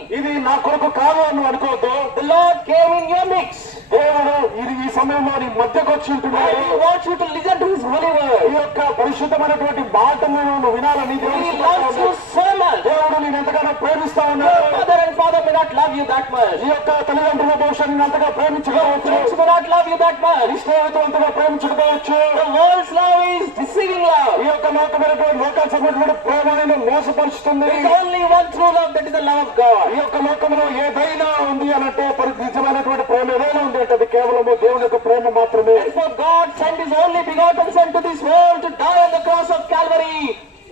ఇది నా కొరకు కాదు అని అనుకోవద్దు. The Lord came in your midst. దేవుడు ఇది ఈ సమయంలో నీ మధ్యకు వచ్చి ఉంటున్నాడు. He wants you to listen to His holy word. ఈ యొక్క పరిశుద్ధమైనటువంటి మాటను నువ్వు వినాలని దేవుడు He loves you so much. దేవుడు నేను ఎంతగానో ప్రేమిస్తా ఉన్నాడు. Mother and father may not love you that much. ఈ యొక్క తల్లిదండ్రుల బహుశా నిన్ను అంతగా ప్రేమించకపోవచ్చు. Friends may not love you that much. నీ స్నేహితులు అంతగా ప్రేమించకపోవచ్చు. The world's love is deceiving love. ఈ యొక్క లోకమైనటువంటి లోకానికి సంబంధించిన ప్రేమ నిన్ను మోసపరుస్తుంది. There is only one true love, that is the love of God. ఈ యొక్క లోకంలో ఏదైనా ఉంది అనంటే నిజమైనటువంటి ప్రేమ ఏదైనా ఉంది అంటే అది కేవలము దేవుని యొక్క ప్రేమ మాత్రమే. And for God sent His only begotten Son to this world to die on the cross of Calvary.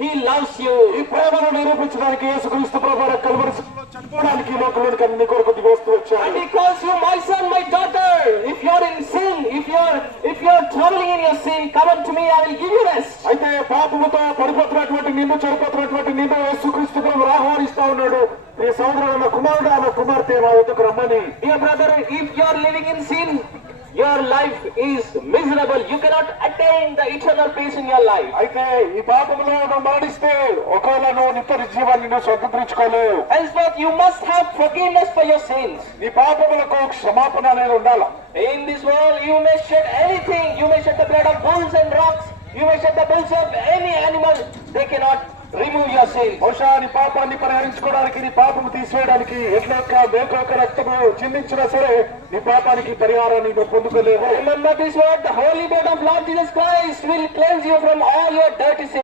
He loves you. ఈ ప్రేమను నిరూపించడానికి యేసుక్రీస్తు ప్రభువు కల్వరి శిలువలో చనిపోవడానికి ఈ లోకంలోనికి నీ కొరకు దిగి వస్తూ వచ్చాడు. And He calls you my son, my daughter. If you are in sin, if you are traveling in your sin, come unto me, I will give you rest. అయితే పాపముతో పడిపోతున్నటువంటి నిన్ను చెడిపోతున్నటువంటి నిన్ను యేసుక్రీస్తు ప్రభువు ఆహ్వానిస్తా ఉన్నాడు. నీ సోదరుడు నా కుమారుడు నా కుమార్తె నా వద్దకు రమ్మని. Dear brother, if you are living in sin, your life is miserable. You cannot attain the eternal peace in your life. అయితే ఈ పాపములో నువ్వు మరణిస్తే ఒకవేళ నువ్వు నిత్య జీవాన్ని నువ్వు స్వతంత్రించుకోలేవు. Henceforth, you must have forgiveness for your sins. నీ పాపములకు క్షమాపణ అనేది ఉండాలి. In this world, you may shed anything. You may shed the blood of bulls and rocks. You may shed the bulls of any animal. They cannot remove your sins. బహుశా నీ పాపాన్ని పరిహరించుకోవడానికి నీ పాపము తీసివేయడానికి ఎట్లొక్క మేకొక రక్తము చిందించినా సరే నీ పాపానికి పరిహారాన్ని నువ్వు పొందుకోలేవు. Remember this word, the holy blood of Lord Jesus Christ will cleanse you from all your dirty sins.